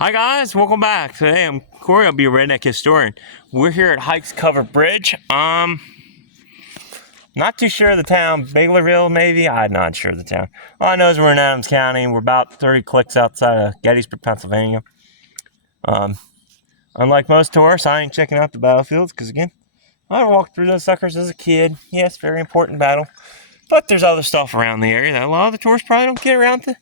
Hi guys, welcome back. Today I'm Corey, I'll be a redneck historian. We're here at Hikes Covered Bridge. Not too sure of the town, Baylorville maybe? I'm not sure of the town. All I know is we're in Adams County. We're about 30 clicks outside of Gettysburg, Pennsylvania. Unlike most tourists, I ain't checking out the battlefields because again, I walked through those suckers as a kid. Yes, very important battle. But there's other stuff around the area that a lot of the tourists probably don't get around to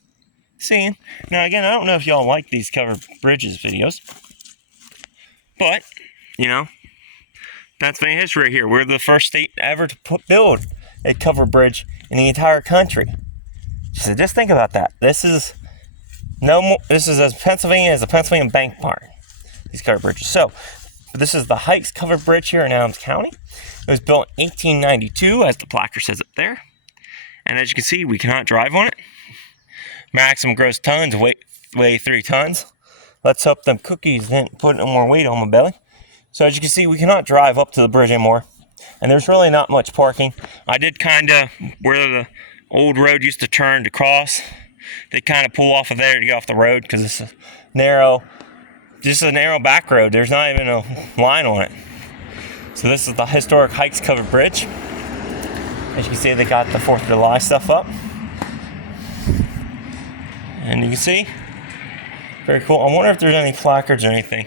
seeing. Now again, I don't know if y'all like these covered bridges videos, but you know, Pennsylvania history right here. We're the first state ever to build a covered bridge in the entire country. So just think about that. This is as Pennsylvania as the Pennsylvania Bank Barn. These covered bridges. So this is the Hikes Covered Bridge here in Adams County. It was built in 1892, as the placard says up there. And as you can see, we cannot drive on it. Maximum gross tons, weigh 3 tons. Let's hope them cookies didn't put no more weight on my belly. So as you can see, we cannot drive up to the bridge anymore. And there's really not much parking. I did kind of, where the old road used to turn to cross, they kind of pull off of there to get off the road because it's a narrow back road. There's not even a line on it. So this is the historic Hikes Covered Bridge. As you can see, they got the 4th of July stuff up. And you can see, very cool. I wonder if there's any placards or anything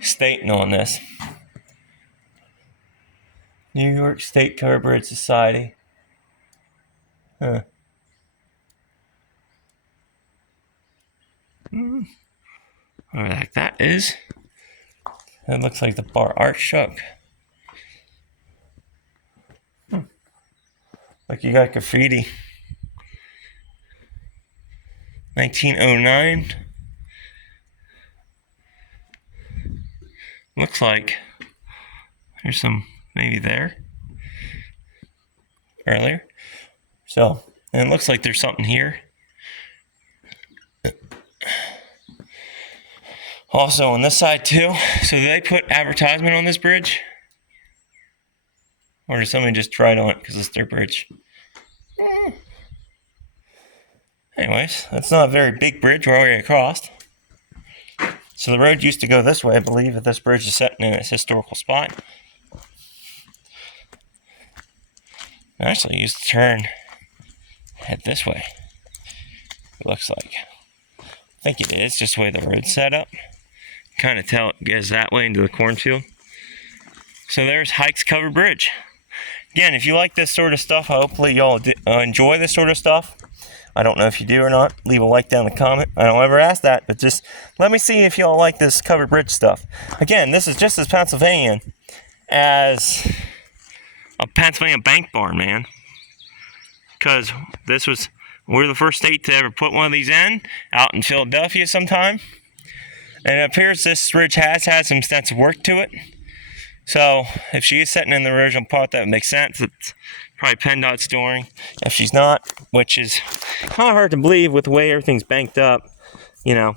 stating on this. New York State Covered Bridge Society. Huh. Whatever the heck that is. That looks like the bar art truck. Like you got graffiti. 1909. Looks like there's some maybe there earlier. So, and it looks like there's something here. Also on this side too. So did they put advertisement on this bridge? Or did somebody just try it on it because it's their bridge? Anyways, that's not a very big bridge we're already across. So the road used to go this way, I believe, if this bridge is set in its historical spot. It actually used to head this way. It looks like. I think it is, just the way the road's set up. Kind of tell it goes that way into the cornfield. So there's Hikes Covered Bridge. Again, if you like this sort of stuff, hopefully y'all enjoy this sort of stuff. I don't know if you do or not. Leave a like down in the comment. I don't ever ask that, but just let me see if y'all like this covered bridge stuff. Again, this is just as Pennsylvania as a Pennsylvania bank barn, man. Because we're the first state to ever put one of these in, out in Philadelphia sometime. And it appears this bridge has had some extensive work to it. So, if she is sitting in the original part, that would make sense. It's probably PennDOT storing. If she's not, which is kind of hard to believe with the way everything's banked up, you know,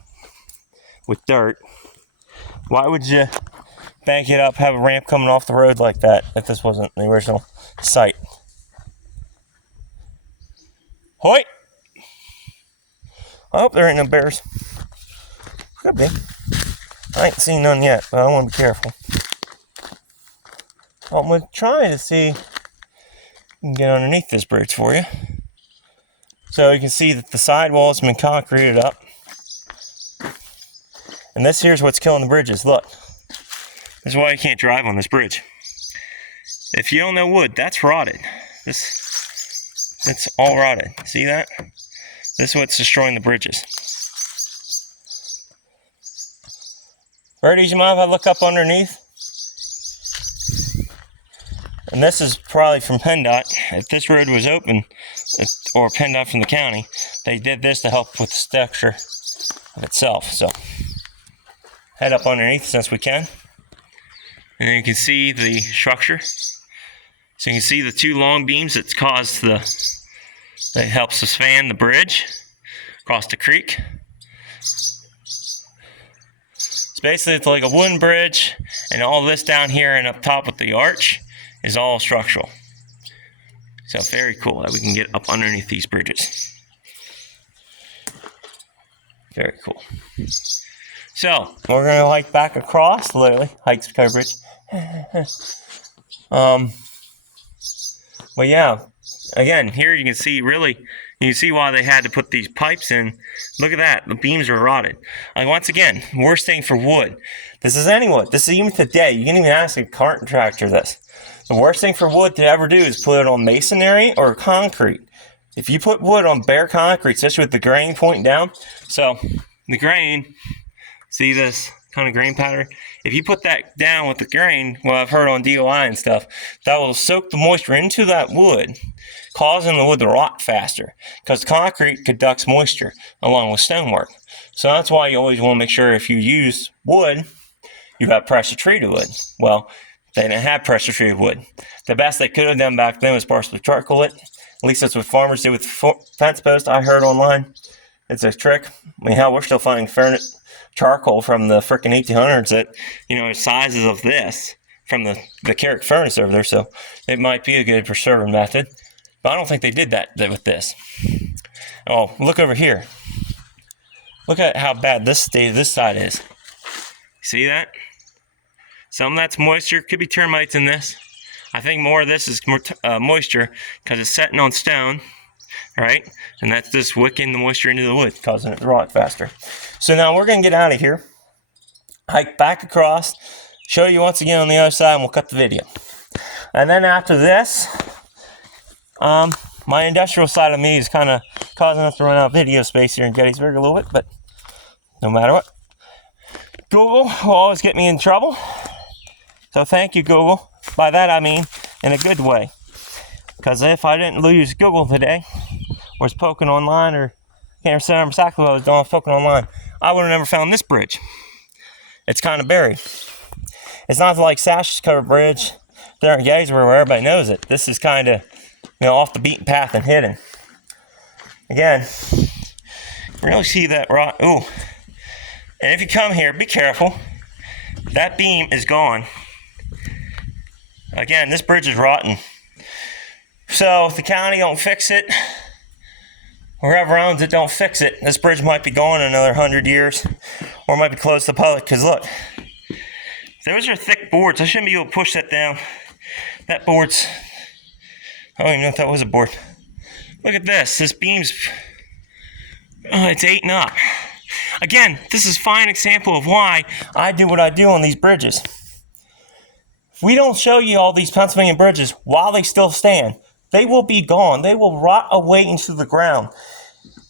with dirt. Why would you bank it up, have a ramp coming off the road like that if this wasn't the original site? Hoy! I hope there ain't no bears. Could be. I ain't seen none yet, but I want to be careful. I'm going to try to see if I can get underneath this bridge for you. So you can see that the sidewall's been concreted up. And this here's what's killing the bridges. Look. This is why you can't drive on this bridge. If you don't know wood, that's rotted. It's all rotted. See that? This is what's destroying the bridges. Birdies, you mind if I look up underneath? And this is probably from PennDOT. If this road was open, or PennDOT from the county, they did this to help with the structure of itself. So, head up underneath since we can. And then you can see the structure. So you can see the 2 long beams that helps to span the bridge across the creek. Basically, it's like a wooden bridge, and all this down here and up top with the arch is all structural. So very cool that we can get up underneath these bridges. Very cool. So we're gonna hike back across, literally hikes covered bridge. But yeah, again, here you can see why they had to put these pipes in. Look at that, the beams are rotted. Like, once again, worst thing for wood. This is any wood. This is even today. You can even ask a contractor this. The worst thing for wood to ever do is put it on masonry or concrete. If you put wood on bare concrete, especially with the grain pointing down, so the grain, see this kind of grain pattern? If you put that down with the grain, well, I've heard on DOI and stuff, that will soak the moisture into that wood, causing the wood to rot faster, because concrete conducts moisture along with stonework. So that's why you always want to make sure if you use wood, you have pressure treated wood. Well, they didn't have pressure treated wood. The best they could have done back then was partially charcoal it. At least that's what farmers did with fence posts. I heard online. It's a trick. I mean, hell, we're still finding charcoal from the frickin' 1800s that, sizes of this from the Carrick furnace over there. So it might be a good preserving method. But I don't think they did that with this. Oh, look over here. Look at how bad this side is. See that? Some of that's moisture. Could be termites in this. I think more of this is moisture because it's setting on stone, right? And that's just wicking the moisture into the wood, causing it to rot faster. So now we're going to get out of here, hike back across, show you once again on the other side, and we'll cut the video. And then after this, my industrial side of me is kind of causing us to run out of video space here in Gettysburg a little bit, but no matter what. Google will always get me in trouble. So thank you, Google. By that I mean in a good way. Because if I didn't lose Google today, or was poking online, or can't remember exactly what I was doing, poking online, I would have never found this bridge. It's kind of buried. It's not like Sash's covered bridge there in Gettysburg where everybody knows it. This is kind of, off the beaten path and hidden. Again, really see that rot. Ooh. And if you come here, be careful. That beam is gone. Again, this bridge is rotten. So if the county don't fix it, or whoever owns it don't fix it, this bridge might be gone in another 100 years, or it might be closed to the public. Because look, those are thick boards. I shouldn't be able to push that down. That board's, I don't even know if that was a board. Look at this. This beam's, it's eating up. Again, this is a fine example of why I do what I do on these bridges. If we don't show you all these Pennsylvania bridges while they still stand, they will be gone. They will rot away into the ground.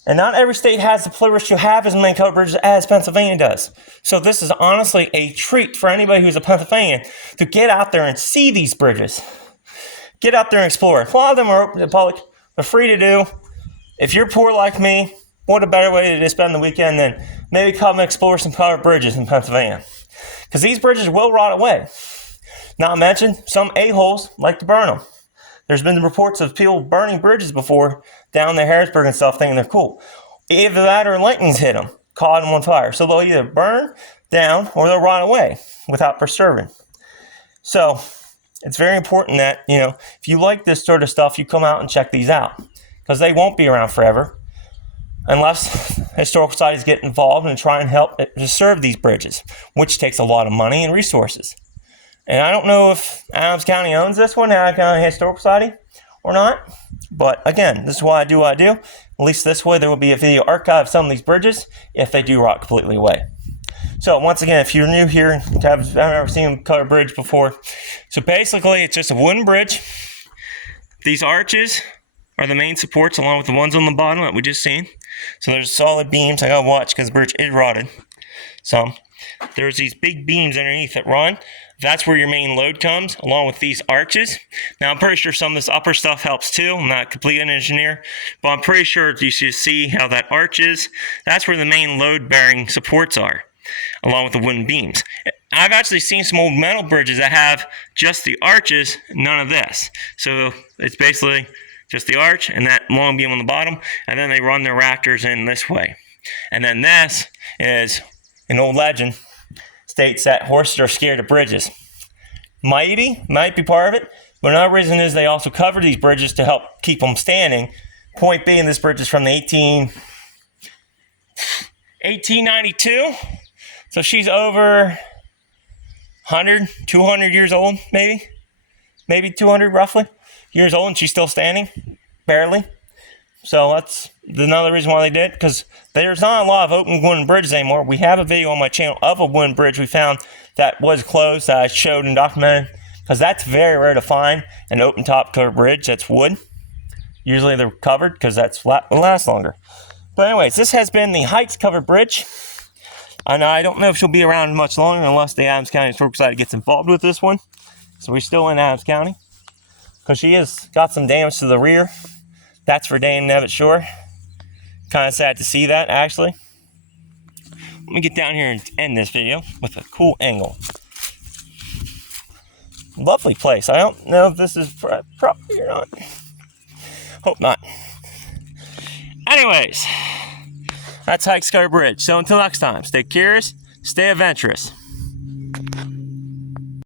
And not every state has the privilege to have as many covered bridges as Pennsylvania does. So this is honestly a treat for anybody who's a Pennsylvanian to get out there and see these bridges. Get out there and explore. A lot of them are open to the public. They're free to do. If you're poor like me, what a better way to spend the weekend than maybe come and explore some covered bridges in Pennsylvania. Because these bridges will rot away. Not mentioned, some a-holes like to burn them. There's been reports of people burning bridges before down there Harrisburg and stuff thinking they're cool. Either that or lightning's hit them, caught them on fire. So they'll either burn down or they'll rot away without preserving. So it's very important that, if you like this sort of stuff, you come out and check these out. Because they won't be around forever unless historical societies get involved and try and help preserve these bridges, which takes a lot of money and resources. And I don't know if Adams County owns this one, Adams County Historical Society, or not. But again, this is why I do what I do. At least this way there will be a video archive of some of these bridges if they do rot completely away. So once again, if you're new here, I've never seen a covered bridge before. So basically, it's just a wooden bridge. These arches are the main supports along with the ones on the bottom that we just seen. So there's solid beams. I gotta watch because the bridge is rotted. So there's these big beams underneath that run. That's where your main load comes, along with these arches. Now, I'm pretty sure some of this upper stuff helps too. I'm not completely an engineer, but I'm pretty sure you should see how that arch is. That's where the main load-bearing supports are, along with the wooden beams. I've actually seen some old metal bridges that have just the arches, none of this. So it's basically just the arch and that long beam on the bottom, and then they run their rafters in this way. And then this is an old legend. States that horses are scared of bridges. Might be part of it, but another reason is they also cover these bridges to help keep them standing. Point being, this bridge is from the 1892 So she's over 100, 200 years old, maybe 200 roughly years old, and she's still standing, barely. So that's another reason why they did it, because there's not a lot of open wooden bridges anymore. We have a video on my channel of a wooden bridge we found that was closed that I showed and documented, because that's very rare to find an open top covered bridge that's wood. Usually they're covered because that's flat and lasts longer. But anyways, this has been the Heights covered bridge. And I don't know if she'll be around much longer unless the Adams County Historical Society gets involved with this one. So we're still in Adams County, because she has got some damage to the rear. That's for Dame Nevitt Shore. Kind of sad to see that, actually. Let me get down here and end this video with a cool angle. Lovely place. I don't know if this is property or not. Hope not. Anyways, that's Heights Covered Bridge. So until next time, stay curious, stay adventurous.